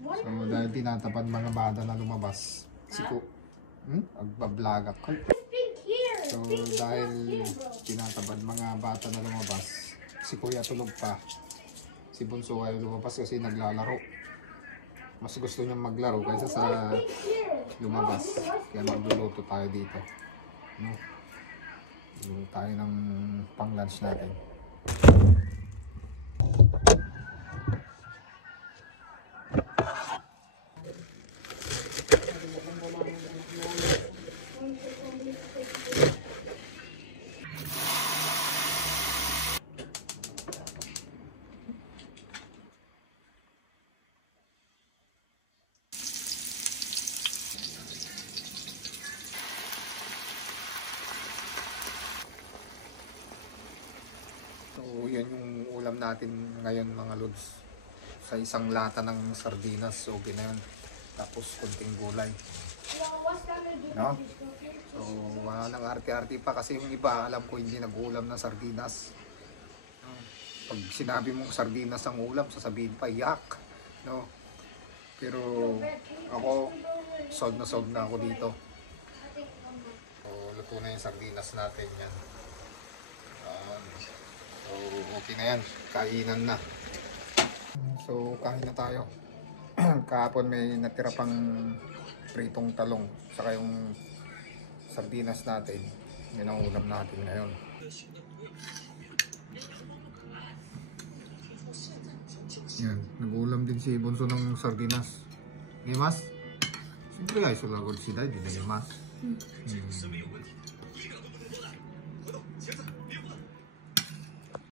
So dahil tinatapad mga bata na lumabas, siko, agbablog ako. So dahil tinatabad mga bata na lumabas, si Kuya tulog pa. Si Bunso ay lumabas kasi naglalaro. Mas gusto niya maglaro kaysa sa lumabas. Kaya magluluto tayo dito. No? Luto tayo ng pang lunch natin. So yan yung ulam natin ngayon mga lods. Sa isang lata ng sardinas, okay na yun. Tapos konting gulay. No? So wala nang arte-arte pa kasi yung iba alam ko hindi nag-ulam ng sardinas. Pag sinabi mong sardinas ang ulam, sasabihin pa yak. No? Pero ako, sod na ako dito. So luto na yung sardinas natin yan. So okay na yan, kainan na. So kain na tayo. Kahapon may natira pang pritong talong, saka yung sardinas natin. Yan ang ulam natin ngayon. Yan, nag-ulam din si Bunso ng sardinas. Di mas? Siyempre ay sulagod si Daddy, di mas.